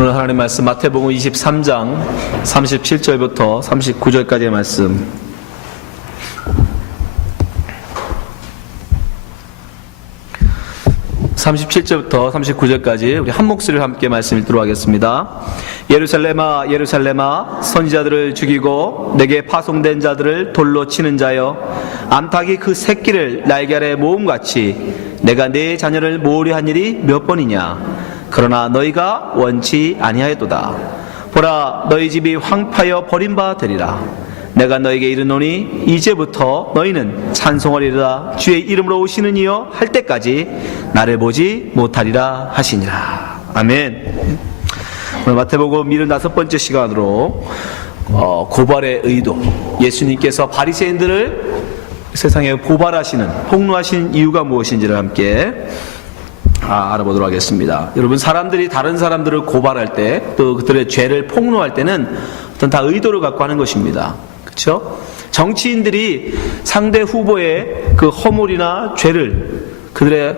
오늘 하나님의 말씀 마태복음 23장 37절부터 39절까지의 말씀. (37절부터) (39절까지) 우리 한 목소리를 함께 말씀 읽도록 하겠습니다. 예루살렘아 예루살렘아 선지자들을 죽이고 내게 파송된 자들을 돌로 치는 자여, 암탉이 그 새끼를 날개 아래 모음같이 내가 네 자녀를 모으려 한 일이 몇 번이냐. 그러나 너희가 원치 아니하였도다. 보라, 너희 집이 황파여 버림바 되리라. 내가 너에게 이르노니 이제부터 너희는 찬송하리라. 주의 이름으로 오시는 이여 할 때까지 나를 보지 못하리라 하시니라. 아멘. 오늘 마태복음 75번째 시간으로 고발의 의도, 예수님께서 바리새인들을 세상에 고발하시는, 폭로하신 이유가 무엇인지를 함께 알아보도록 하겠습니다. 여러분, 사람들이 다른 사람들을 고발할 때, 또 그들의 죄를 폭로할 때는 어떤 다 의도를 갖고 하는 것입니다. 그렇죠? 정치인들이 상대 후보의 그 허물이나 죄를 그들의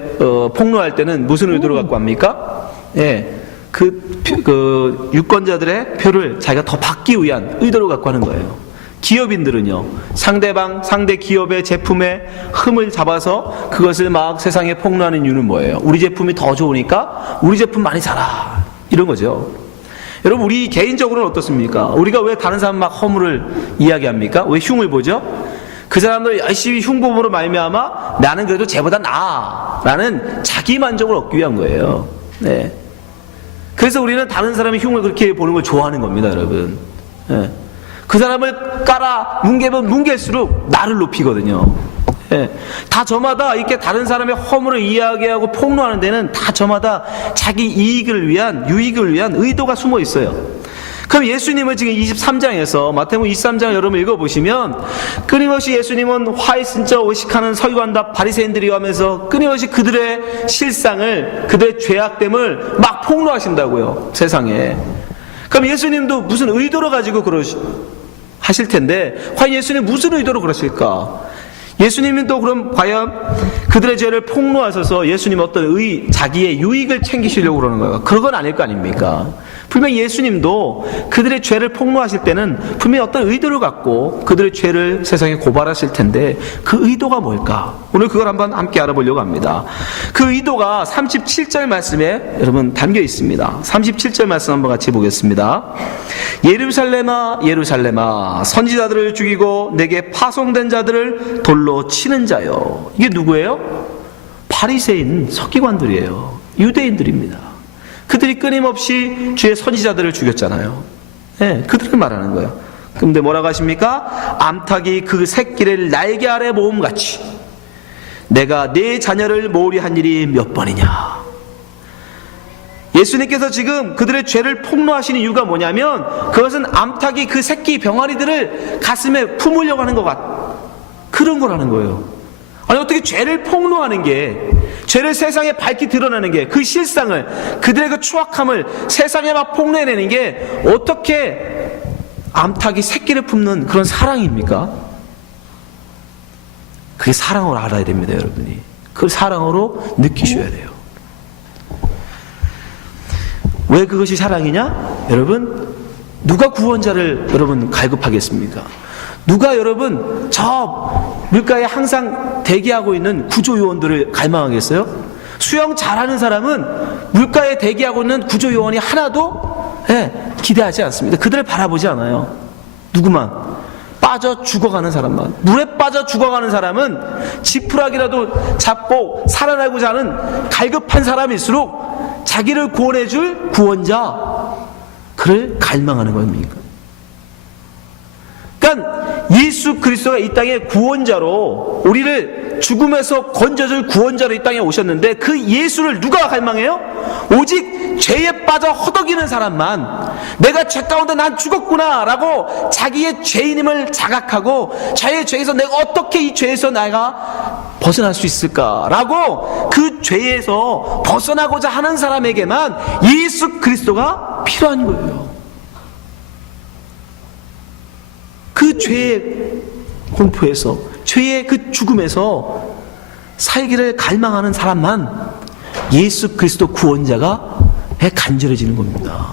폭로할 때는 무슨 의도를 갖고 합니까? 예, 그 유권자들의 표를 자기가 더 받기 위한 의도를 갖고 하는 거예요. 기업인들은요, 상대 기업의 제품에 흠을 잡아서 그것을 막 세상에 폭로하는 이유는 뭐예요? 우리 제품이 더 좋으니까 우리 제품 많이 사라, 이런 거죠. 여러분, 우리 개인적으로는 어떻습니까? 우리가 왜 다른 사람 막 허물을 이야기합니까? 왜 흉을 보죠? 그 사람들 열심히 흉보므로 말미암아 나는 그래도 쟤보다 나아 라는 자기 만족을 얻기 위한 거예요. 네. 그래서 우리는 다른 사람의 흉을 그렇게 보는 걸 좋아하는 겁니다, 여러분. 네. 그 사람을 깔아 뭉개면 뭉갤수록 나를 높이거든요. 예. 다 저마다 이렇게 다른 사람의 허물을 이야기하고 폭로하는 데는 다 저마다 자기 이익을 위한, 유익을 위한 의도가 숨어 있어요. 그럼 예수님은 지금 23장에서, 마태복음 23장 여러분 읽어보시면 끊임없이 예수님은 화에 쓴자 오식하는 서기관과 바리새인들이 하면서 끊임없이 그들의 실상을, 그들의 죄악됨을 막 폭로하신다고요, 세상에. 그럼 예수님도 무슨 의도를 가지고 하실 텐데, 과연 예수님 무슨 의도로 그러실까? 예수님은 또 그럼 과연 그들의 죄를 폭로하셔서 예수님 어떤 자기의 유익을 챙기시려고 그러는 거예요? 그건 아닐 거 아닙니까? 분명히 예수님도 그들의 죄를 폭로하실 때는 분명히 어떤 의도를 갖고 그들의 죄를 세상에 고발하실 텐데, 그 의도가 뭘까? 오늘 그걸 한번 함께 알아보려고 합니다. 그 의도가 37절 말씀에 여러분 담겨 있습니다. 37절 말씀 한번 같이 보겠습니다. 예루살렘아 예루살렘아 선지자들을 죽이고 내게 파송된 자들을 돌로 치는 자요. 이게 누구예요? 바리새인 서기관들이에요. 유대인들입니다. 그들이 끊임없이 주의 선지자들을 죽였잖아요. 네, 그들을 말하는 거예요. 근데 뭐라고 하십니까? 암탉이 그 새끼를 날개 아래 모음같이 내가 네 자녀를 모으려 한 일이 몇 번이냐. 예수님께서 지금 그들의 죄를 폭로하시는 이유가 뭐냐면, 그것은 암탉이 그 새끼 병아리들을 가슴에 품으려고 하는 그런 거라는 거예요. 아니, 어떻게 죄를 폭로하는 게, 죄를 세상에 밝히 드러내는 게, 그 실상을, 그들의 그 추악함을 세상에 막 폭로해내는 게 어떻게 암탉이 새끼를 품는 그런 사랑입니까? 그게 사랑으로 알아야 됩니다, 여러분이. 그걸 사랑으로 느끼셔야 돼요. 왜 그것이 사랑이냐? 여러분, 누가 구원자를 여러분 갈급하겠습니까? 누가 여러분 저 물가에 항상 대기하고 있는 구조요원들을 갈망하겠어요? 수영 잘하는 사람은 물가에 대기하고 있는 구조요원이 하나도 기대하지 않습니다. 그들을 바라보지 않아요. 누구만? 빠져 죽어가는 사람만. 물에 빠져 죽어가는 사람은 지푸라기라도 잡고 살아나고자 하는 갈급한 사람일수록 자기를 구원해줄 구원자, 그를 갈망하는 겁니까? 그러니까 예수 그리스도가 이 땅의 구원자로, 우리를 죽음에서 건져줄 구원자로 이 땅에 오셨는데, 그 예수를 누가 갈망해요? 오직 죄에 빠져 허덕이는 사람만, 내가 죄 가운데 난 죽었구나 라고 자기의 죄인임을 자각하고, 자기의 죄에서 내가 어떻게 이 죄에서 내가 벗어날 수 있을까 라고 그 죄에서 벗어나고자 하는 사람에게만 예수 그리스도가 필요한 거예요. 그 죄의 공포에서, 죄의 그 죽음에서 살기를 갈망하는 사람만 예수 그리스도 구원자가 간절해지는 겁니다.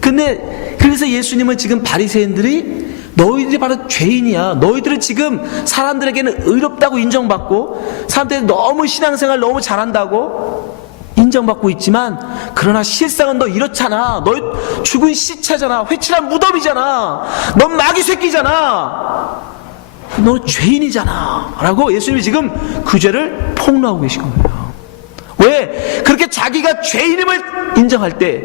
근데 그래서 예수님은 지금 바리새인들이 너희들이 바로 죄인이야. 너희들은 지금 사람들에게는 의롭다고 인정받고 사람들이 너무 신앙생활 너무 잘한다고 인정받고 있지만 그러나 실상은 너 이렇잖아. 너 죽은 시체잖아. 회칠한 무덤이잖아. 넌 마귀 새끼잖아. 너 죄인이잖아 라고 예수님이 지금 그 죄를 폭로하고 계신 거예요. 왜? 그렇게 자기가 죄인임을 인정할 때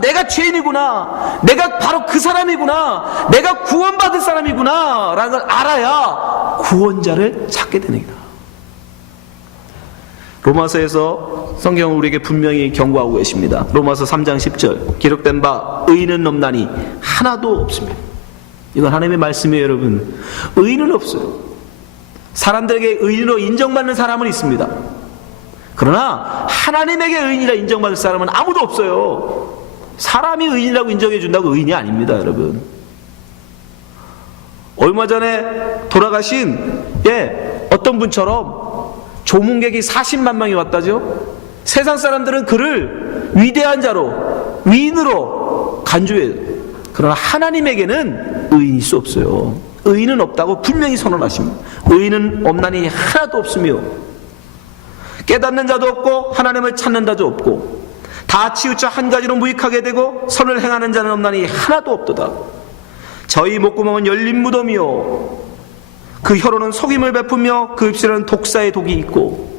내가 죄인이구나, 내가 바로 그 사람이구나, 내가 구원받을 사람이구나 라는 걸 알아야 구원자를 찾게 되는 거다. 로마서에서 성경은 우리에게 분명히 경고하고 계십니다. 로마서 3장 10절 기록된 바 의인은 없나니 하나도 없습니다. 이건 하나님의 말씀이에요. 여러분, 의인은 없어요. 사람들에게 의인으로 인정받는 사람은 있습니다. 그러나 하나님에게 의인이라 인정받을 사람은 아무도 없어요. 사람이 의인이라고 인정해 준다고 의인이 아닙니다. 여러분, 얼마 전에 돌아가신 어떤 분처럼 조문객이 40만 명이 왔다죠. 세상 사람들은 그를 위대한 자로, 위인으로 간주해요. 그러나 하나님에게는 의인일 수 없어요. 의인은 없다고 분명히 선언하십니다. 의인은 없나니 하나도 없으며 깨닫는 자도 없고 하나님을 찾는 자도 없고 다 치우쳐 한 가지로 무익하게 되고 선을 행하는 자는 없나니 하나도 없도다. 저희 목구멍은 열린 무덤이요 그 혀로는 속임을 베푸며 그 입술에는 독사의 독이 있고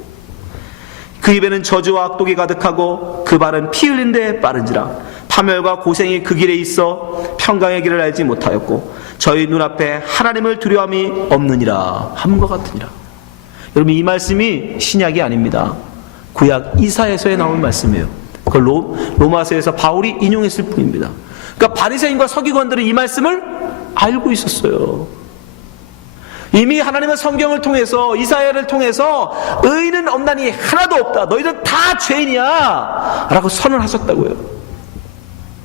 그 입에는 저주와 악독이 가득하고 그 발은 피 흘린 데 빠른지라. 파멸과 고생이 그 길에 있어 평강의 길을 알지 못하였고 저희 눈앞에 하나님을 두려움이 없느니라 함과 같으니라. 여러분, 이 말씀이 신약이 아닙니다. 구약 이사야서에 나온 말씀이에요. 그걸 로마서에서 바울이 인용했을 뿐입니다. 그러니까 바리새인과 서기관들은 이 말씀을 알고 있었어요. 이미 하나님의 성경을 통해서, 이사야를 통해서 의인은 없나니 하나도 없다, 너희들 다 죄인이야 라고 선언하셨다고요.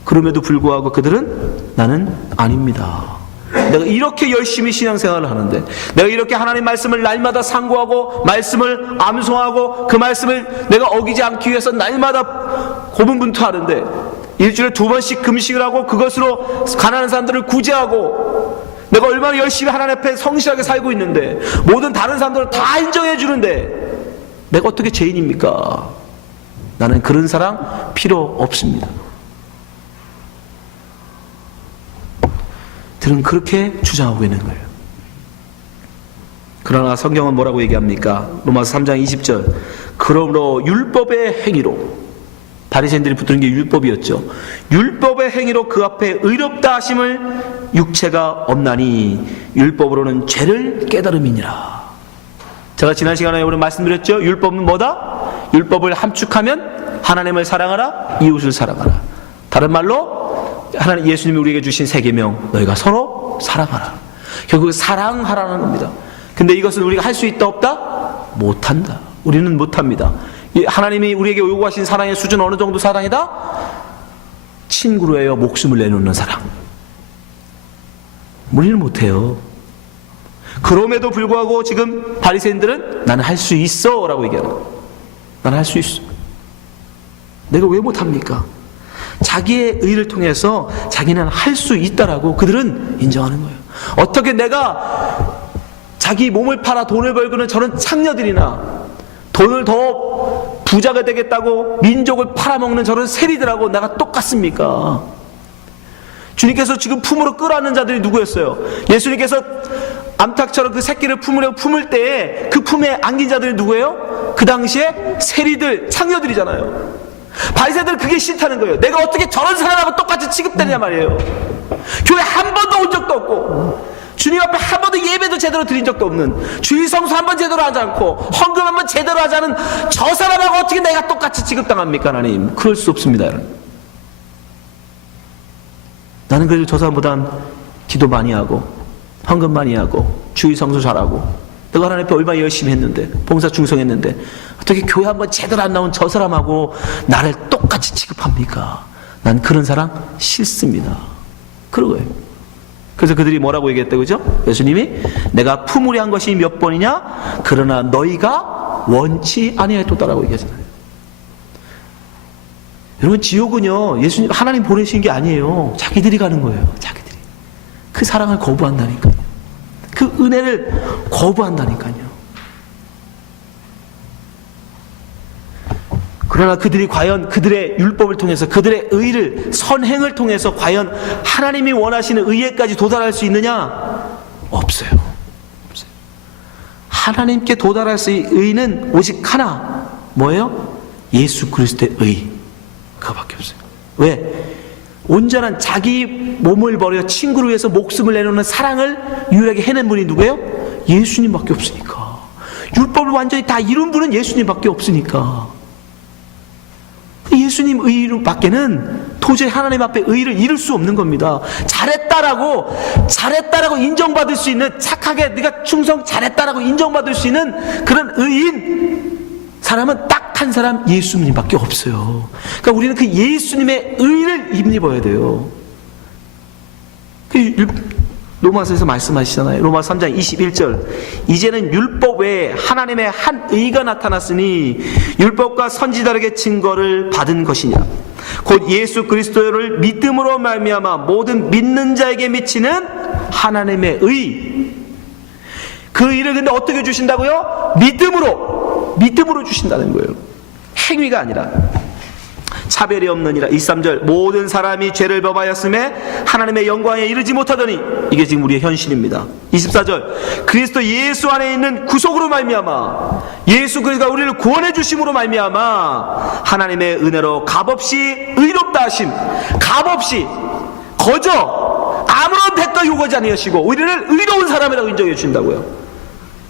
그럼에도 불구하고 그들은 나는 아닙니다, 내가 이렇게 열심히 신앙생활을 하는데, 내가 이렇게 하나님 말씀을 날마다 상고하고 말씀을 암송하고 그 말씀을 내가 어기지 않기 위해서 날마다 고분분투하는데, 일주일에 2번씩 금식을 하고 그것으로 가난한 사람들을 구제하고, 내가 얼마나 열심히 하나님 앞에 성실하게 살고 있는데 모든 다른 사람들을 다 인정해 주는데 내가 어떻게 죄인입니까? 나는 그런 사람 필요 없습니다. 들은 그렇게 주장하고 있는 거예요. 그러나 성경은 뭐라고 얘기합니까? 로마서 3장 20절 그러므로 율법의 행위로, 바리새인들이 붙드는 게 율법이었죠. 율법의 행위로 그 앞에 의롭다 하심을 육체가 없나니 율법으로는 죄를 깨달음이니라. 제가 지난 시간에 오늘 말씀드렸죠. 율법은 뭐다? 율법을 함축하면 하나님을 사랑하라, 이웃을 사랑하라. 다른 말로 하나님, 예수님이 우리에게 주신 세 계명, 너희가 서로 사랑하라. 결국 사랑하라는 겁니다. 근데 이것을 우리가 할 수 있다 없다? 못한다. 우리는 못합니다. 하나님이 우리에게 요구하신 사랑의 수준은 어느 정도 사랑이다? 친구로 해요 목숨을 내놓는 사랑. 우리는 못해요. 그럼에도 불구하고 지금 바리새인들은 나는 할 수 있어 라고 얘기하는 거예요. 나는 할 수 있어. 내가 왜 못합니까? 자기의 의를 통해서 자기는 할 수 있다라고 그들은 인정하는 거예요. 어떻게 내가 자기 몸을 팔아 돈을 벌고는 저런 창녀들이나 돈을 더 부자가 되겠다고 민족을 팔아먹는 저런 세리들하고 내가 똑같습니까? 주님께서 지금 품으로 끌어안는 자들이 누구였어요? 예수님께서 암탉처럼 그 새끼를 품을 때에 그 품에 안긴 자들이 누구예요? 그 당시에 세리들, 창녀들이잖아요. 바리새인들은 그게 싫다는 거예요. 내가 어떻게 저런 사람하고 똑같이 취급되냐 말이에요. 교회 한 번도 온 적도 없고 주님 앞에 한 번도 예배도 제대로 드린 적도 없는, 주일 성수 한 번 제대로 하지 않고 헌금 한 번 제대로 하지 않은 저 사람하고 어떻게 내가 똑같이 취급당합니까? 하나님, 그럴 수 없습니다. 여러분. 나는 그래도 저 사람보단 기도 많이 하고 헌금 많이 하고 주일 성수 잘하고 내가 하나님 앞에 얼마나 열심히 했는데, 봉사 충성했는데 어떻게 교회 한 번 제대로 안 나온 저 사람하고 나를 똑같이 취급합니까? 난 그런 사람 싫습니다. 그러고요. 그래서 그들이 뭐라고 얘기했다고 그죠? 예수님이 내가 품으려 한 것이 몇 번이냐? 그러나 너희가 원치 아니하였도다라고 얘기하잖아요. 여러분, 지옥은요, 예수님, 하나님 보내신 게 아니에요. 자기들이 가는 거예요. 자기들이. 그 사랑을 거부한다니까요. 그 은혜를 거부한다니까요. 그러나 그들이 과연 그들의 율법을 통해서, 그들의 의를, 선행을 통해서 과연 하나님이 원하시는 의에까지 도달할 수 있느냐? 없어요. 없어요. 하나님께 도달할 수 있는 의는 오직 하나. 뭐예요? 예수 그리스도의 의. 그거밖에 없어요. 왜? 온전한 자기 몸을 버려 친구를 위해서 목숨을 내놓는 사랑을 유일하게 해낸 분이 누구예요? 예수님밖에 없으니까. 율법을 완전히 다 이룬 분은 예수님밖에 없으니까. 예수님 의로밖에는 도저히 하나님 앞에 의를 이룰 수 없는 겁니다. 잘했다라고 인정받을 수 있는, 착하게 네가 충성 잘했다라고 인정받을 수 있는 그런 의인 사람은 딱 한 사람, 예수님밖에 없어요. 그러니까 우리는 그 예수님의 의를 입어야 돼요. 로마서에서 말씀하시잖아요. 로마서 3장 21절. 이제는 율법 외에 하나님의 한 의가 나타났으니 율법과 선지자에게 증거를 받은 것이냐. 곧 예수 그리스도를 믿음으로 말미암아 모든 믿는 자에게 미치는 하나님의 의. 그 의를 근데 어떻게 주신다고요? 믿음으로 주신다는 거예요. 행위가 아니라. 차별이 없느니라. 23절. 모든 사람이 죄를 범하였음에 하나님의 영광에 이르지 못하더니. 이게 지금 우리의 현실입니다. 24절. 그리스도 예수 안에 있는 구속으로 말미암아, 예수 그리스도가 우리를 구원해 주심으로 말미암아 하나님의 은혜로 값없이 의롭다 하심. 값없이, 거저 아무런 대가 요구하지 아니하시고 우리를 의로운 사람이라고 인정해 주신다고요.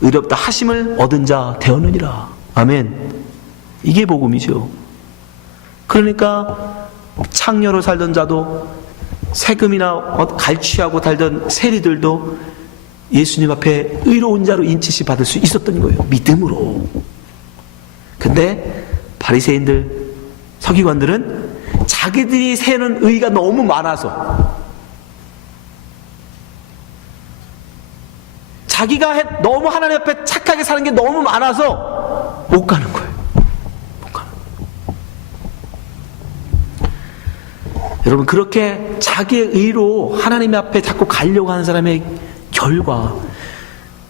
의롭다 하심을 얻은 자 되었느니라. 아멘. 이게 복음이죠. 그러니까 창녀로 살던 자도, 세금이나 갈취하고 달던 세리들도 예수님 앞에 의로운 자로 인치시 받을 수 있었던 거예요. 믿음으로. 근데 바리새인들, 서기관들은 자기들이 세는 의가 너무 많아서, 자기가 너무 하나님 앞에 착하게 사는 게 너무 많아서 못 가는 거예요. 여러분, 그렇게 자기의 의로 하나님 앞에 자꾸 가려고 하는 사람의 결과,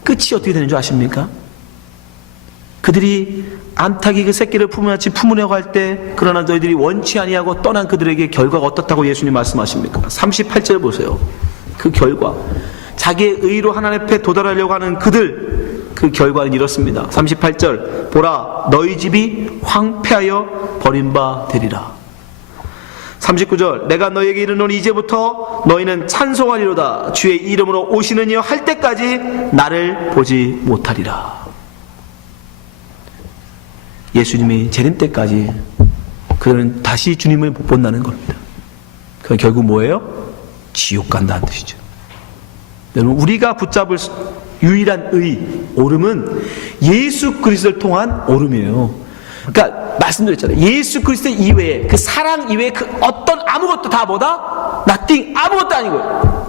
끝이 어떻게 되는 줄 아십니까? 그들이 암탉이 그 새끼를 품으려고 할 때, 그러나 너희들이 원치 아니하고 떠난 그들에게 결과가 어떻다고 예수님 말씀하십니까? 38절 보세요. 그 결과, 자기의 의로 하나님 앞에 도달하려고 하는 그들, 그 결과는 이렇습니다. 38절. 보라, 너희 집이 황폐하여 버림바 되리라. 39절. 내가 너희에게 이르노니 이제부터 너희는 찬송하리로다. 주의 이름으로 오시는 이여 할 때까지 나를 보지 못하리라. 예수님이 재림 때까지 그들은 다시 주님을 못 본다는 겁니다. 그 결국 뭐예요? 지옥 간다는 뜻이죠. 여러분, 우리가 붙잡을 유일한 의, 오름은 예수 그리스도를 통한 오름이에요. 그러니까 말씀드렸잖아요. 예수 그리스도 이외에, 그 사랑 이외에 그 어떤 아무것도 다 뭐다? nothing, 아무것도 아니고요.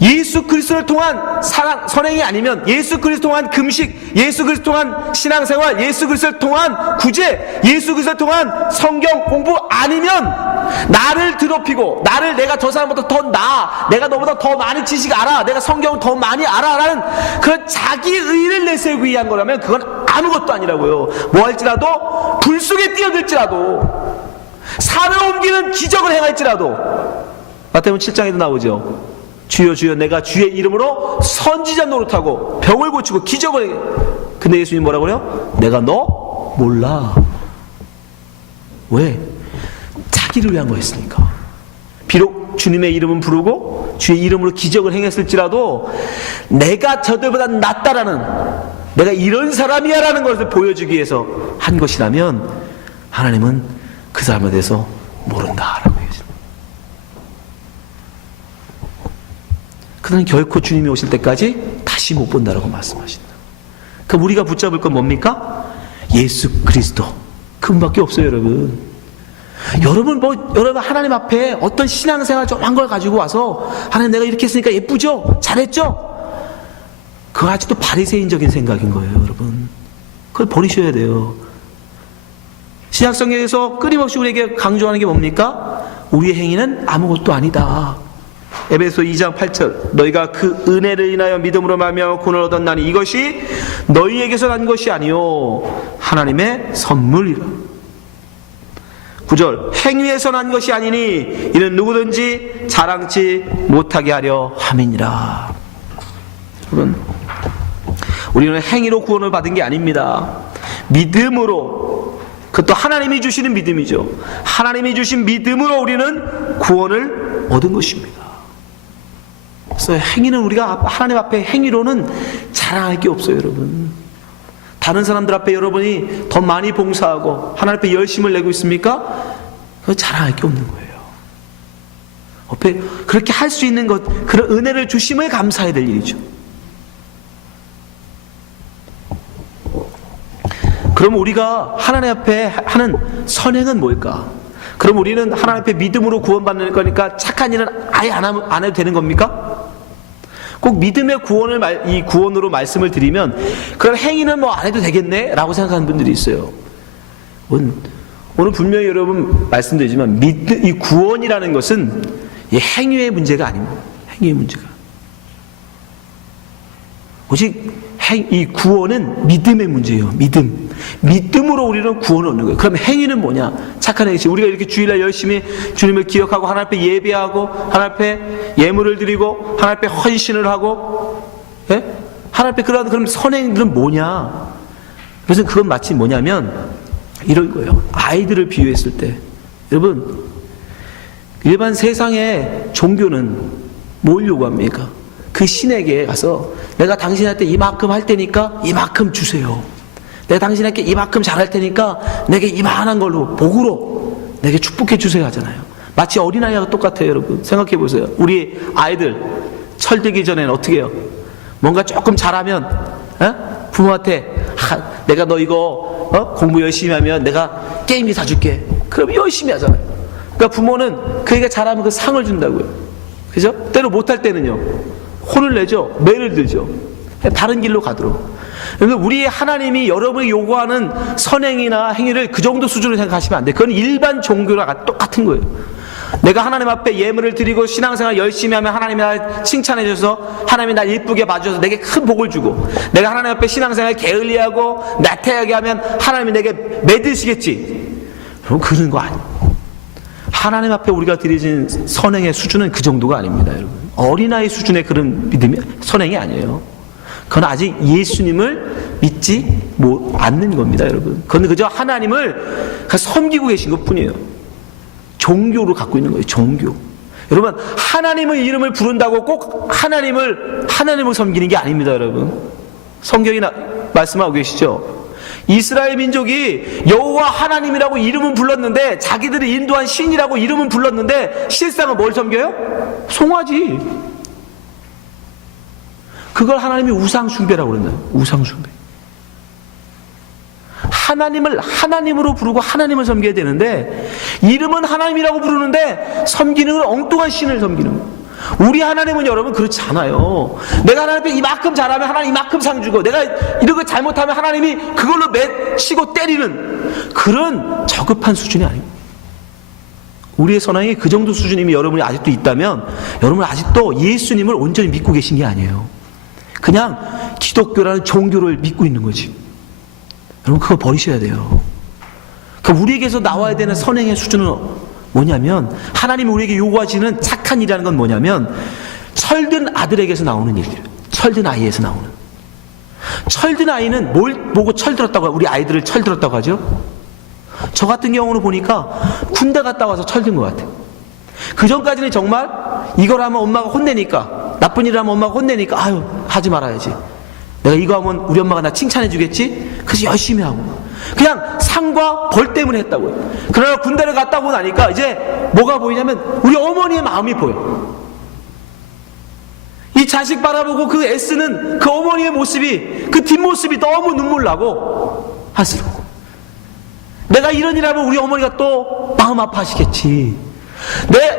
예수 그리스도를 통한 사랑, 선행이 아니면, 예수 그리스도 통한 금식, 예수 그리스도 통한 신앙생활, 예수 그리스도를 통한 구제, 예수 그리스도를 통한 성경 공부 아니면 나를 더럽히고, 나를 내가 저 사람보다 더 나아, 내가 너보다 더 많은 지식 알아, 내가 성경을 더 많이 알아 라는 그런 자기 의를 내세우기 위한 거라면 그건 아무것도 아니라고요. 뭐 할지라도, 불 속에 뛰어들지라도, 산을 옮기는 기적을 행할지라도. 마태복음 7장에도 나오죠. 주여 주여 내가 주의 이름으로 선지자 노릇하고 병을 고치고 기적을 해. 근데 예수님 뭐라고 그래요? 내가 너 몰라. 왜? 자기를 위한 거였으니까. 비록 주님의 이름은 부르고 주의 이름으로 기적을 행했을지라도 내가 저들보다 낫다라는, 내가 이런 사람이야 라는 것을 보여주기 위해서 한 것이라면 하나님은 그 사람에 대해서 모른다라고 해요. 그는 결코 주님이 오실 때까지 다시 못 본다라고 말씀하신다. 그럼 우리가 붙잡을 건 뭡니까? 예수 그리스도. 그분밖에 없어요, 여러분. 여러분 하나님 앞에 어떤 신앙생활 좀 한 걸 가지고 와서 하나님 내가 이렇게 했으니까 예쁘죠? 잘했죠? 그거 아직도 바리새인적인 생각인 거예요, 여러분. 그걸 버리셔야 돼요. 신약성경에서 끊임없이 우리에게 강조하는 게 뭡니까? 우리의 행위는 아무것도 아니다. 에베소 2장 8절 너희가 그 은혜를 인하여 믿음으로 말미암아 구원을 얻었나니 이것이 너희에게서 난 것이 아니요 하나님의 선물이라. 9절 행위에서 난 것이 아니니 이는 누구든지 자랑치 못하게 하려 함이니라. 여러분, 우리는 행위로 구원을 받은 게 아닙니다. 믿음으로, 그것도 하나님이 주시는 믿음이죠. 하나님이 주신 믿음으로 우리는 구원을 얻은 것입니다. 그래서 행위는 우리가 하나님 앞에 행위로는 자랑할 게 없어요, 여러분. 다른 사람들 앞에 여러분이 더 많이 봉사하고 하나님 앞에 열심을 내고 있습니까? 그거 자랑할 게 없는 거예요. 앞에 그렇게 할 수 있는 것, 그런 은혜를 주심을 감사해야 될 일이죠. 그럼 우리가 하나님 앞에 하는 선행은 뭘까? 그럼 우리는 하나님 앞에 믿음으로 구원받는 거니까 착한 일은 아예 안 해도 되는 겁니까? 꼭 믿음의 이 구원으로 말씀을 드리면 그런 행위는 뭐 안 해도 되겠네? 라고 생각하는 분들이 있어요. 오늘 분명히 여러분 말씀드리지만 이 구원이라는 것은 이 행위의 문제가 아닙니다. 행위의 문제가. 오직 이 구원은 믿음의 문제예요. 믿음으로 우리는 구원을 얻는 거예요. 그럼 행위는 뭐냐? 착한 행위. 우리가 이렇게 주일날 열심히 주님을 기억하고 하나님 앞에 예배하고 하나님 앞에 예물을 드리고 하나님 앞에 헌신을 하고, 예? 하나님 앞에 그럼 선행들은 뭐냐? 그래서 그건 마치 뭐냐면 이런 거예요. 아이들을 비유했을 때, 여러분, 일반 세상의 종교는 뭘 요구합니까? 그 신에게 가서 내가 당신한테 이만큼 할 테니까 이만큼 주세요. 내가 당신에게 이만큼 잘할 테니까 내게 이만한 걸로 복으로 내게 축복해 주세요 하잖아요. 마치 어린아이와 똑같아요. 여러분 생각해 보세요. 우리 아이들 철들기 전에는 어떻게 해요? 뭔가 조금 잘하면 부모한테 내가 너 이거 공부 열심히 하면 내가 게임기 사줄게. 그럼 열심히 하잖아요. 그러니까 부모는 그 애가 잘하면 그 상을 준다고요. 그죠? 때로 못할 때는요 혼을 내죠. 매를 들죠. 다른 길로 가도록. 그러니까 우리 하나님이 여러분이 요구하는 선행이나 행위를 그 정도 수준으로 생각하시면 안 돼요. 그건 일반 종교랑 똑같은 거예요. 내가 하나님 앞에 예물을 드리고 신앙생활 열심히 하면 하나님이 날 칭찬해 줘서 하나님이 날 예쁘게 봐줘서 내게 큰 복을 주고, 내가 하나님 앞에 신앙생활 게을리하고 나태하게 하면 하나님이 내게 매드시겠지. 그럼 그런 거 아니에요. 하나님 앞에 우리가 드리진 선행의 수준은 그 정도가 아닙니다, 여러분. 어린아이 수준의 그런 믿음이 선행이 아니에요. 그건 아직 예수님을 믿지 않는 겁니다, 여러분. 그건 그저 하나님을 섬기고 계신 것 뿐이에요. 종교로 갖고 있는 거예요, 종교. 여러분, 하나님의 이름을 부른다고 꼭 하나님을 섬기는 게 아닙니다, 여러분. 성경이 말씀하고 계시죠? 이스라엘 민족이 여호와 하나님이라고 이름은 불렀는데, 자기들이 인도한 신이라고 이름은 불렀는데 실상은 뭘 섬겨요? 송아지. 그걸 하나님이 우상숭배라고 그런다요. 우상숭배. 하나님을 하나님으로 부르고 하나님을 섬겨야 되는데 이름은 하나님이라고 부르는데 섬기는 건 엉뚱한 신을 섬기는 거예요. 우리 하나님은 여러분 그렇지 않아요. 내가 하나님 앞에 이만큼 잘하면 하나님 이만큼 상 주고, 내가 이런 거 잘못하면 하나님이 그걸로 맺히고 때리는 그런 저급한 수준이 아닙니다. 우리의 선행이 그 정도 수준이면 여러분이 아직도 있다면 여러분은 아직도 예수님을 온전히 믿고 계신 게 아니에요. 그냥 기독교라는 종교를 믿고 있는 거지. 여러분 그거 버리셔야 돼요. 그러니까 우리에게서 나와야 되는 선행의 수준은 뭐냐면, 하나님이 우리에게 요구하시는 착한 일이라는 건 뭐냐면 철든 아들에게서 나오는 일이에요. 철든 아이에서 나오는. 철든 아이는 뭘 보고 철들었다고, 우리 아이들을 철들었다고 하죠? 저 같은 경우는 보니까 군대 갔다 와서 철든 것 같아요. 그 전까지는 정말 이걸 하면 엄마가 혼내니까, 나쁜 일을 하면 엄마가 혼내니까 아유 하지 말아야지, 내가 이거 하면 우리 엄마가 나 칭찬해 주겠지, 그래서 열심히 하고 그냥 상과 벌 때문에 했다고요. 그러나 군대를 갔다 오고 나니까 이제 뭐가 보이냐면 우리 어머니의 마음이 보여. 이 자식 바라보고 그 애쓰는 그 어머니의 모습이, 그 뒷모습이 너무 눈물 나고 안쓰럽고, 내가 이런 일 하면 우리 어머니가 또 마음 아파하시겠지.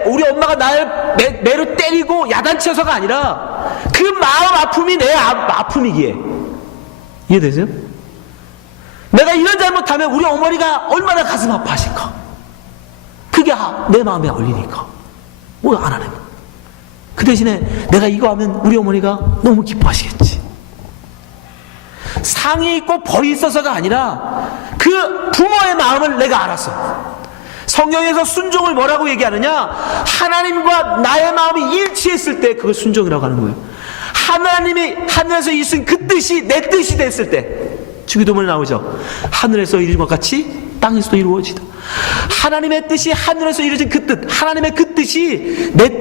우리 엄마가 날 매로 때리고 야단쳐서가 아니라 그 마음 아픔이 내 아픔이기에. 이해되세요? 내가 이런 잘못하면 우리 어머니가 얼마나 가슴 아파하실까? 그게 내 마음에 걸리니까 뭐 안 하는 거야. 그 대신에 내가 이거 하면 우리 어머니가 너무 기뻐하시겠지. 상이 있고 벌이 있어서가 아니라 그 부모의 마음을 내가 알았어. 성경에서 순종을 뭐라고 얘기하느냐? 하나님과 나의 마음이 일치했을 때 그걸 순종이라고 하는 거예요. 하나님이 하늘에서 이루신 그 뜻이 내 뜻이 됐을 때, 주기도문에 나오죠. 하늘에서 이루어진 것 같이 땅에서도 이루어지다. 하나님의 뜻이 하늘에서 이루어진 그 뜻, 하나님의 그 뜻이 내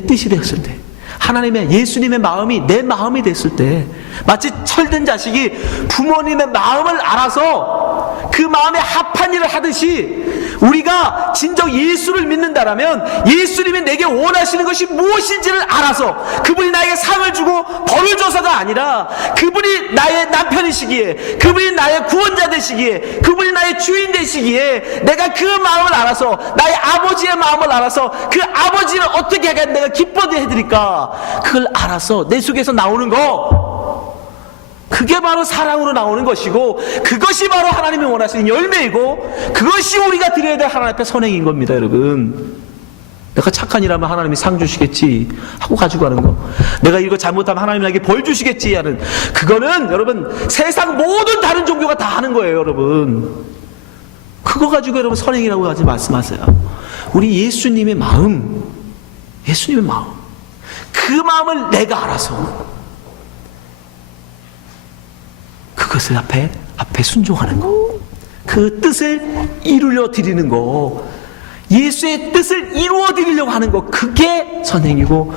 뜻이 됐을 때, 하나님의 예수님의 마음이 내 마음이 됐을 때, 마치 철든 자식이 부모님의 마음을 알아서 그 마음에 합한 일을 하듯이, 우리가 진정 예수를 믿는다라면 예수님이 내게 원하시는 것이 무엇인지를 알아서 그분이 나에게 상을 주고 벌을 줘서가 아니라 그분이 나의 남편이시기에, 그분이 나의 구원자 되시기에, 그분이 나의 주인 되시기에 내가 그 마음을 알아서, 나의 아버지의 마음을 알아서 그 아버지를 어떻게 하게 내가 기뻐게 해드릴까, 그걸 알아서 내 속에서 나오는 거, 그게 바로 사랑으로 나오는 것이고, 그것이 바로 하나님이 원하시는 열매이고, 그것이 우리가 드려야 될 하나님 앞에 선행인 겁니다. 여러분, 내가 착한 일하면 하나님이 상 주시겠지 하고 가지고 가는 거, 내가 이거 잘못하면 하나님이 나에게 벌 주시겠지 하는, 그거는 여러분 세상 모든 다른 종교가 다 하는 거예요. 여러분, 그거 가지고 여러분 선행이라고 하지 말씀하세요. 우리 예수님의 마음, 예수님의 마음, 그 마음을 내가 알아서 그것을 앞에 순종하는 거, 그 뜻을 이루려 드리는 거, 예수의 뜻을 이루어 드리려고 하는 거, 그게 선행이고,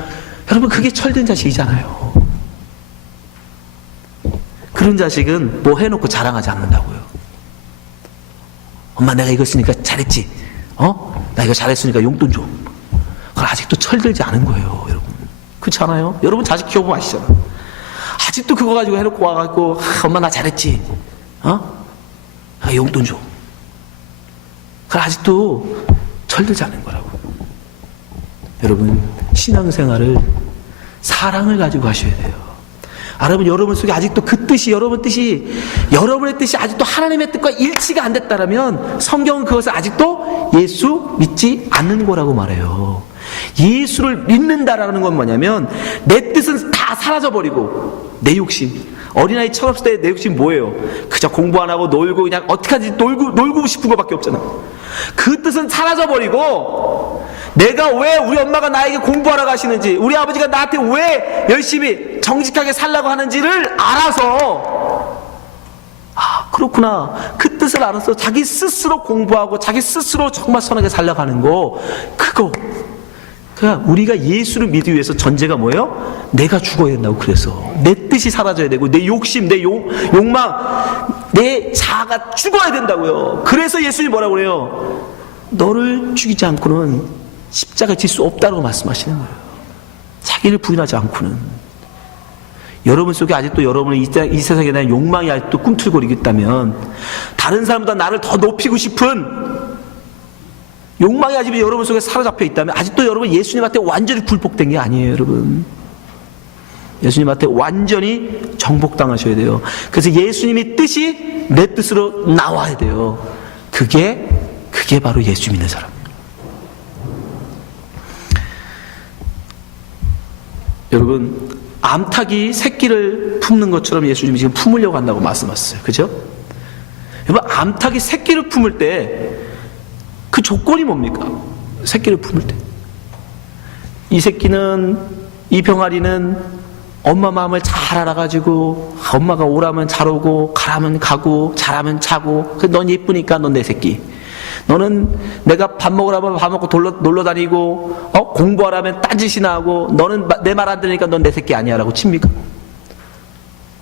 여러분 그게 철든 자식이잖아요. 그런 자식은 뭐 해놓고 자랑하지 않는다고요. 엄마 내가 이거 쓰니까 잘했지? 나 이거 잘했으니까 용돈 줘. 그걸 아직도 철들지 않은 거예요. 여러분, 그렇지 않아요? 여러분 자식 키워보면 아시잖아요. 아직도 그거 가지고 해놓고 와가지고, 엄마 나 잘했지? 용돈 줘. 그걸 아직도 철들지 않은 거라고. 여러분, 신앙생활을 사랑을 가지고 하셔야 돼요. 여러분 속에 아직도 그 뜻이, 여러분의 뜻이 아직도 하나님의 뜻과 일치가 안 됐다면 성경은 그것을 아직도 예수 믿지 않는 거라고 말해요. 예수를 믿는다라는 건 뭐냐면, 내 뜻은 다 사라져버리고, 내 욕심, 어린아이 철없을 때 내 욕심 뭐예요? 그저 공부 안 하고 놀고, 그냥 어떻게하지 놀고 싶은 것밖에 없잖아. 그 뜻은 사라져버리고, 내가 왜 우리 엄마가 나에게 공부하라고 하시는지, 우리 아버지가 나한테 왜 열심히 정직하게 살라고 하는지를 알아서, 그렇구나, 그 뜻을 알아서 자기 스스로 공부하고 자기 스스로 정말 선하게 살려고 하는 거, 그러니까 우리가 예수를 믿기 위해서 전제가 뭐예요? 내가 죽어야 된다고. 그래서 내 뜻이 사라져야 되고, 내 욕심, 내 욕망, 내 자아가 죽어야 된다고요. 그래서 예수님이 뭐라고 그래요? 너를 죽이지 않고는 십자가 질 수 없다고 말씀하시는 거예요. 자기를 부인하지 않고는. 여러분 속에 아직도 여러분의 이 세상에 대한 욕망이 아직도 꿈틀거리고 있다면, 다른 사람보다 나를 더 높이고 싶은 욕망이 아직 여러분 속에 사로잡혀 있다면, 아직도 여러분 예수님한테 완전히 굴복된 게 아니에요. 여러분, 예수님한테 완전히 정복당하셔야 돼요. 그래서 예수님의 뜻이 내 뜻으로 나와야 돼요. 그게 바로 예수 믿는 사람. 여러분, 암탉이 새끼를 품는 것처럼 예수님이 지금 품으려고 한다고 말씀하셨어요. 그죠? 여러분, 암탉이 새끼를 품을 때 그 조건이 뭡니까? 새끼를 품을 때, 이 새끼는, 이 병아리는 엄마 마음을 잘 알아가지고, 엄마가 오라면 잘 오고, 가라면 가고, 자라면 자고, 넌 예쁘니까 넌 내 새끼. 너는 내가 밥 먹으라면 밥 먹고 놀러 다니고, 공부하라면 딴짓이나 하고, 너는 내 말 안 들으니까 넌 내 새끼 아니야 라고 칩니까?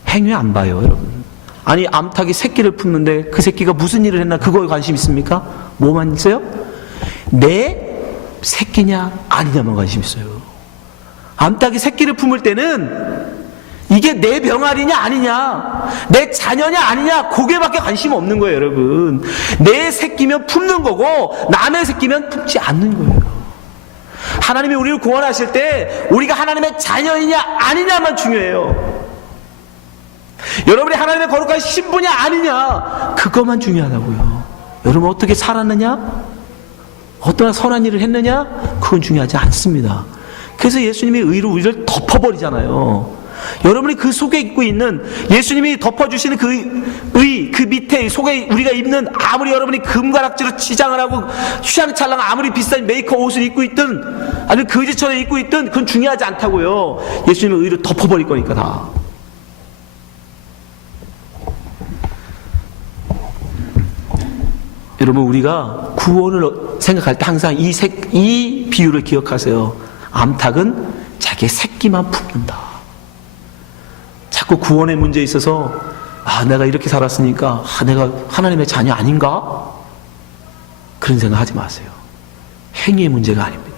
행위 안 봐요, 여러분. 아니, 암탉이 새끼를 품는데 그 새끼가 무슨 일을 했나, 그거에 관심 있습니까? 뭐만 있어요? 내 새끼냐 아니냐만 관심 있어요. 암탉이 새끼를 품을 때는 이게 내 병아리냐 아니냐, 내 자녀냐 아니냐, 그게밖에 관심 없는 거예요. 여러분, 내 새끼면 품는 거고 남의 새끼면 품지 않는 거예요. 하나님이 우리를 구원하실 때 우리가 하나님의 자녀이냐 아니냐만 중요해요. 여러분이 하나님의 거룩한 신부냐 아니냐, 그것만 중요하다고요. 여러분 어떻게 살았느냐, 어떤 선한 일을 했느냐, 그건 중요하지 않습니다. 그래서 예수님이 의로 우리를 덮어버리잖아요. 여러분이 그 속에 입고 있는, 예수님이 덮어주시는 그 밑에 속에 우리가 입는, 아무리 여러분이 금가락지로 치장을 하고 휘황찬란 아무리 비싼 메이커 옷을 입고 있든 아니면 거지처럼 입고 있든 그건 중요하지 않다고요. 예수님은 의로 덮어버릴 거니까 다. 여러분 우리가 구원을 생각할 때 항상 이 비유를 기억하세요. 암탉은 자기의 새끼만 품는다. 자꾸 구원의 문제에 있어서 내가 이렇게 살았으니까 내가 하나님의 자녀 아닌가? 그런 생각 하지 마세요. 행위의 문제가 아닙니다.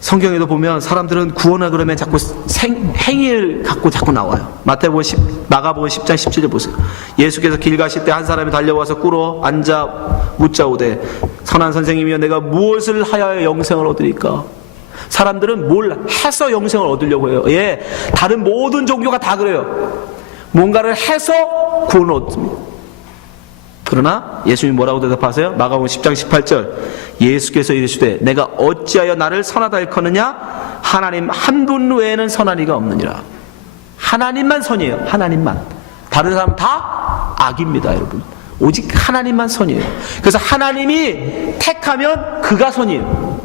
성경에도 보면 사람들은 구원을 그러면 자꾸 행위를 갖고 자꾸 나와요. 마가복음 10장 17절 보세요. 예수께서 길 가실 때 한 사람이 달려와서 꿇어 앉아 묻자오되 선한 선생님이여 내가 무엇을 하여야 영생을 얻으리까? 사람들은 뭘 해서 영생을 얻으려고 해요. 예, 다른 모든 종교가 다 그래요. 뭔가를 해서 구원을 얻습니다. 그러나 예수님이 뭐라고 대답하세요? 마가복음 10장 18절 예수께서 이르시되 내가 어찌하여 나를 선하다 일컫느냐? 하나님 한 분 외에는 선한 이가 없느니라. 하나님만 선이에요. 하나님만. 다른 사람 다 악입니다, 여러분. 오직 하나님만 선이에요. 그래서 하나님이 택하면 그가 선이에요.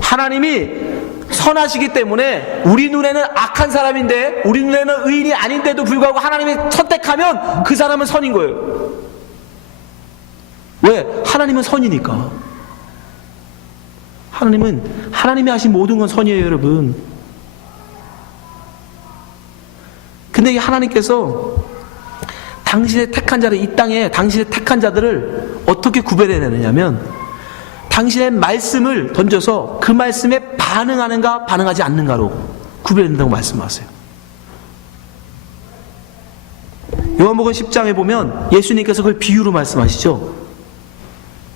하나님이 선하시기 때문에 우리 눈에는 악한 사람인데, 우리 눈에는 의인이 아닌데도 불구하고 하나님이 선택하면 그 사람은 선인 거예요. 왜? 하나님은 선이니까. 하나님이 하신 모든 건 선이에요, 여러분. 근데 이 하나님께서 당신의 택한 자를, 이 땅에 당신의 택한 자들을 어떻게 구별해내느냐면 당신의 말씀을 던져서 그 말씀에 반응하는가 반응하지 않는가로 구별된다고 말씀하세요. 요한복음 10장에 보면 예수님께서 그걸 비유로 말씀하시죠.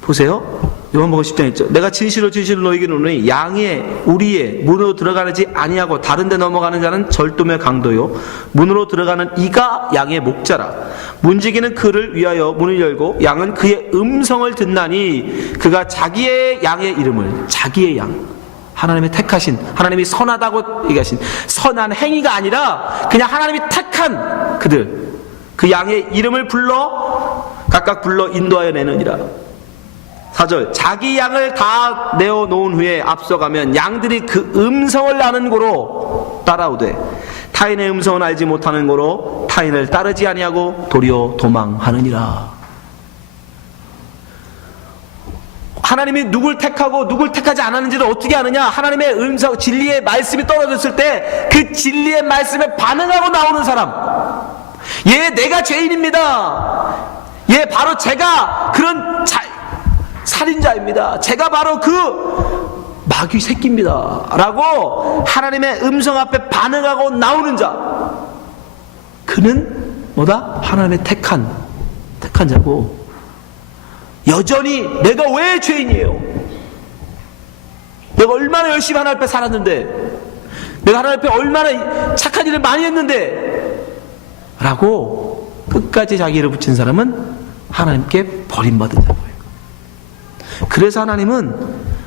보세요. 요한복음 10장 있죠. 내가 진실로 진실로 너희에게 이르노니 양의 우리의 문으로 들어가지 아니하고 다른 데 넘어가는 자는 절도며 강도요 문으로 들어가는 이가 양의 목자라. 문지기는 그를 위하여 문을 열고 양은 그의 음성을 듣나니 그가 자기의 양의 이름을, 자기의 양, 하나님의 택하신, 하나님이 선하다고 얘기하신 선한 행위가 아니라 그냥 하나님이 택한 그들, 그 양의 이름을 각각 불러 인도하여 내느니라. 4절 자기 양을 다 내어놓은 후에 앞서가면 양들이 그 음성을 아는 고로 따라오되 타인의 음성은 알지 못하는 고로 타인을 따르지 아니하고 도리어 도망하느니라. 하나님이 누굴 택하고 누굴 택하지 않았는지를 어떻게 아느냐? 하나님의 음성, 진리의 말씀이 떨어졌을 때 그 진리의 말씀에 반응하고 나오는 사람. 예, 내가 죄인입니다. 예, 바로 제가 그런 살인자입니다. 제가 바로 그 마귀 새끼입니다. 라고 하나님의 음성 앞에 반응하고 나오는 자. 그는 뭐다? 하나님의 택한 자고, 여전히 내가 왜 죄인이에요? 내가 얼마나 열심히 하나님 앞에 살았는데, 내가 하나님 앞에 얼마나 착한 일을 많이 했는데 라고 끝까지 자기를 붙인 사람은 하나님께 버림받은 자고요. 그래서 하나님은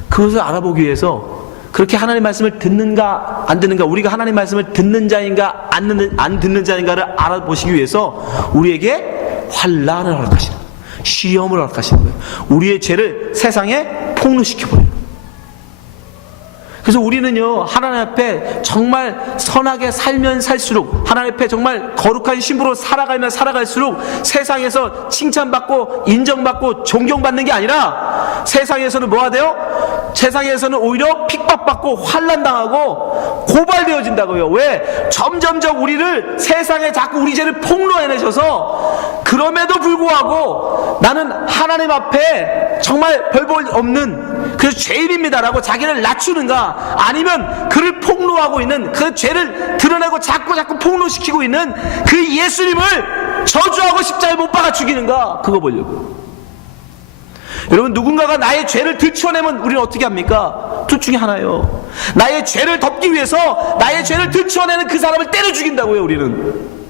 그것을 알아보기 위해서 그렇게 하나님 말씀을 듣는가 안 듣는가, 우리가 하나님 말씀을 듣는 자인가 안 듣는 자인가를 알아보시기 위해서 우리에게 환난을 허락하시는 거예요. 시험을 허락하시는 거예요. 우리의 죄를 세상에 폭로시켜버려요. 그래서 우리는요, 하나님 앞에 정말 선하게 살면 살수록, 하나님 앞에 정말 거룩한 신부로 살아가면 살아갈수록 세상에서 칭찬받고 인정받고 존경받는 게 아니라 세상에서는 뭐가 돼요? 세상에서는 오히려 핍박받고 환난당하고 고발되어진다고요. 왜? 점점점 우리를 세상에 자꾸 우리 죄를 폭로해내셔서, 그럼에도 불구하고 나는 하나님 앞에 정말 별 볼 없는 그래서 죄인입니다라고 자기를 낮추는가, 아니면 그를 폭로하고 있는 그 죄를 드러내고 자꾸 폭로시키고 있는 그 예수님을 저주하고 십자가에 못 박아 죽이는가, 그거 보려고. 여러분, 누군가가 나의 죄를 들춰내면 우리는 어떻게 합니까? 둘 중에 하나예요. 나의 죄를 덮기 위해서 나의 죄를 들추어내는 그 사람을 때려 죽인다고요, 우리는.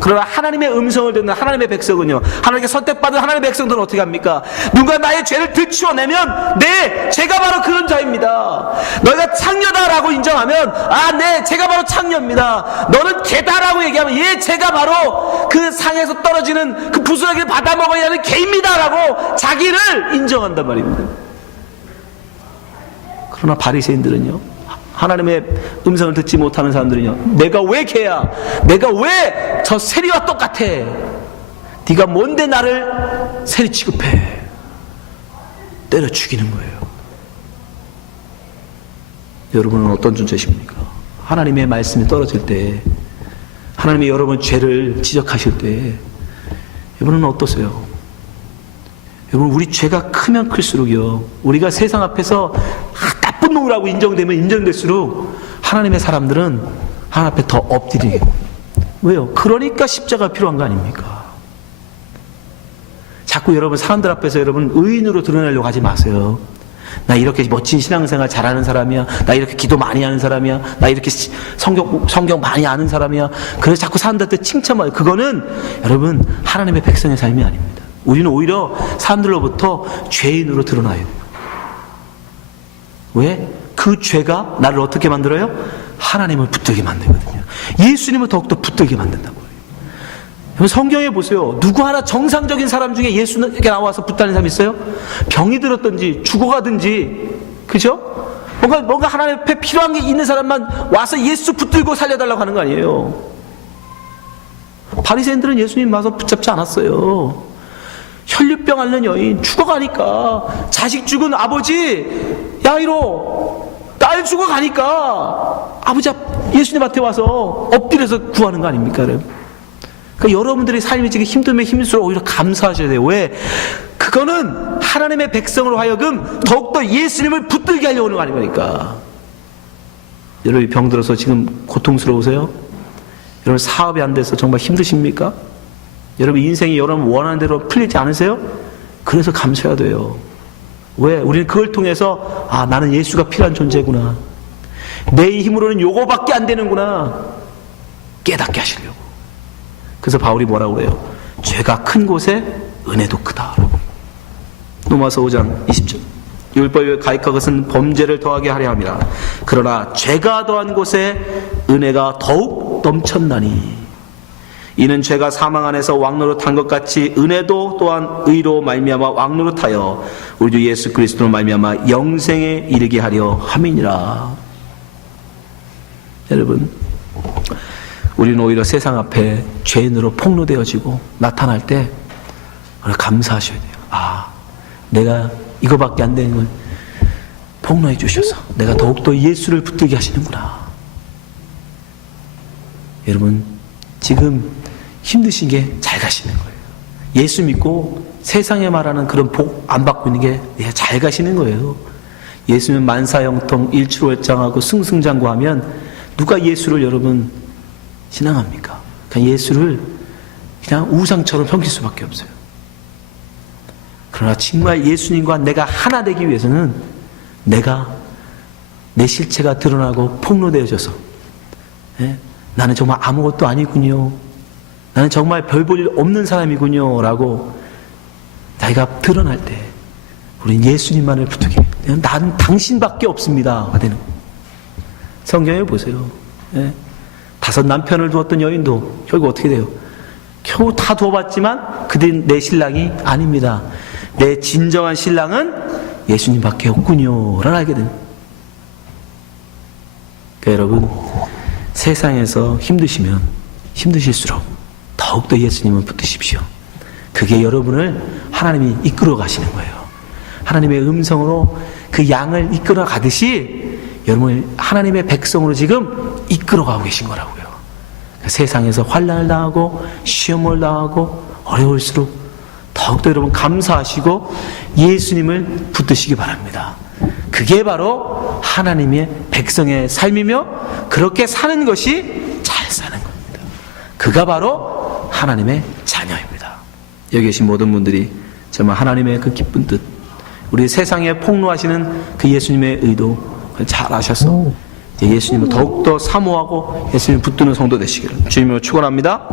그러나 하나님의 음성을 듣는 하나님의 백성은요, 하나님께 선택받은 하나님의 백성들은 어떻게 합니까? 누가 나의 죄를 들추어내면 네, 제가 바로 그런 자입니다. 너희가 창녀다라고 인정하면 네, 제가 바로 창녀입니다. 너는 개다라고 얘기하면 예, 제가 바로 그 상에서 떨어지는 그 부스러기를 받아먹어야 하는 개입니다라고 자기를 인정한단 말입니다. 그러나 바리새인들은요, 하나님의 음성을 듣지 못하는 사람들은요, 내가 왜 개야? 내가 왜 저 세리와 똑같아? 네가 뭔데 나를 세리 취급해? 때려 죽이는 거예요. 여러분은 어떤 존재십니까? 하나님의 말씀이 떨어질 때, 하나님이 여러분 죄를 지적하실 때 여러분은 어떠세요? 여러분, 우리 죄가 크면 클수록요, 우리가 세상 앞에서 나쁜 놈이라고 인정되면 인정될수록 하나님의 사람들은 하나님 앞에 더 엎드리게. 왜요? 그러니까 십자가 필요한 거 아닙니까? 자꾸 여러분 사람들 앞에서 여러분 의인으로 드러내려고 하지 마세요. 나 이렇게 멋진 신앙생활 잘하는 사람이야, 나 이렇게 기도 많이 하는 사람이야, 나 이렇게 성경 많이 아는 사람이야. 그래서 자꾸 사람들한테 칭찬해요. 그거는 여러분 하나님의 백성의 삶이 아닙니다. 우리는 오히려 사람들로부터 죄인으로 드러나야 돼요. 왜? 그 죄가 나를 어떻게 만들어요? 하나님을 붙들게 만들거든요. 예수님을 더욱더 붙들게 만든다고 해요. 성경에 보세요. 누구 하나 정상적인 사람 중에 예수님께 나와서 붙다는 사람이 있어요? 병이 들었든지 죽어가든지, 그죠? 뭔가 하나님 앞에 필요한 게 있는 사람만 와서 예수 붙들고 살려달라고 하는 거 아니에요. 바리새인들은 예수님 와서 붙잡지 않았어요. 혈류병 앓는 여인, 죽어가니까, 자식 죽은 아버지 야이로 딸 죽어가니까 아버지 예수님한테 와서 엎드려서 구하는 거 아닙니까? 그러니까 여러분들의 삶이 지금 힘들면 힘들수록 오히려 감사하셔야 돼요. 왜? 그거는 하나님의 백성으로 하여금 더욱더 예수님을 붙들게 하려고 하는 거 아닙니까? 여러분이 병들어서 지금 고통스러우세요? 여러분 사업이 안 돼서 정말 힘드십니까? 여러분 인생이 여러분 원하는 대로 풀리지 않으세요? 그래서 감사해야 돼요. 왜? 우리는 그걸 통해서 나는 예수가 필요한 존재구나, 내 힘으로는 요거밖에 안 되는구나 깨닫게 하시려고. 그래서 바울이 뭐라고 그래요? 죄가 큰 곳에 은혜도 크다. 로마서 5장 20절. 율법이 가익한 것은 범죄를 더하게 하려 함이라. 그러나 죄가 더한 곳에 은혜가 더욱 넘쳤나니 이는 죄가 사망 안에서 왕노릇한 것 같이 은혜도 또한 의로 말미암아 왕노릇하여 우리 주 예수 그리스도로 말미암아 영생에 이르게 하려 함이니라. 여러분, 우리는 오히려 세상 앞에 죄인으로 폭로되어지고 나타날 때 감사하셔야 돼요. 내가 이거밖에 안 되는 걸 폭로해 주셔서 내가 더욱더 예수를 붙들게 하시는구나. 여러분, 지금 힘드신 게 잘 가시는 거예요. 예수 믿고 세상에 말하는 그런 복 안 받고 있는 게 잘 가시는 거예요. 예수는 만사형통 일취월장하고 승승장구하면 누가 예수를 여러분 신앙합니까? 그냥 예수를 그냥 우상처럼 섬길 수밖에 없어요. 그러나 정말 예수님과 내가 하나 되기 위해서는 내가 내 실체가 드러나고 폭로되어져서 나는 정말 아무것도 아니군요, 나는 정말 별 볼 일 없는 사람이군요 라고 자기가 드러날 때 우리는 예수님만을 붙들게, 난 당신밖에 없습니다 가 되는 거예요. 성경에 보세요. 5 남편을 두었던 여인도 결국 어떻게 돼요? 겨우 다 두어봤지만 그들은 내 신랑이 아닙니다, 내 진정한 신랑은 예수님밖에 없군요 라고 알게 됩니다. 그러니까 여러분, 세상에서 힘드시면 힘드실수록 더욱더 예수님을 붙드십시오. 그게 여러분을 하나님이 이끌어 가시는 거예요. 하나님의 음성으로 그 양을 이끌어 가듯이 여러분을 하나님의 백성으로 지금 이끌어 가고 계신 거라고요. 세상에서 환난을 당하고 시험을 당하고 어려울수록 더욱더 여러분 감사하시고 예수님을 붙드시기 바랍니다. 그게 바로 하나님의 백성의 삶이며 그렇게 사는 것이 잘 사는 겁니다. 그가 바로 하나님의 자녀입니다. 여기 계신 모든 분들이 정말 하나님의 그 기쁜 뜻, 우리 세상에 폭로하시는 그 예수님의 의도 잘 아셔서 예수님을 더욱더 사모하고 예수님 붙드는 성도 되시기를 주님으로 축원합니다.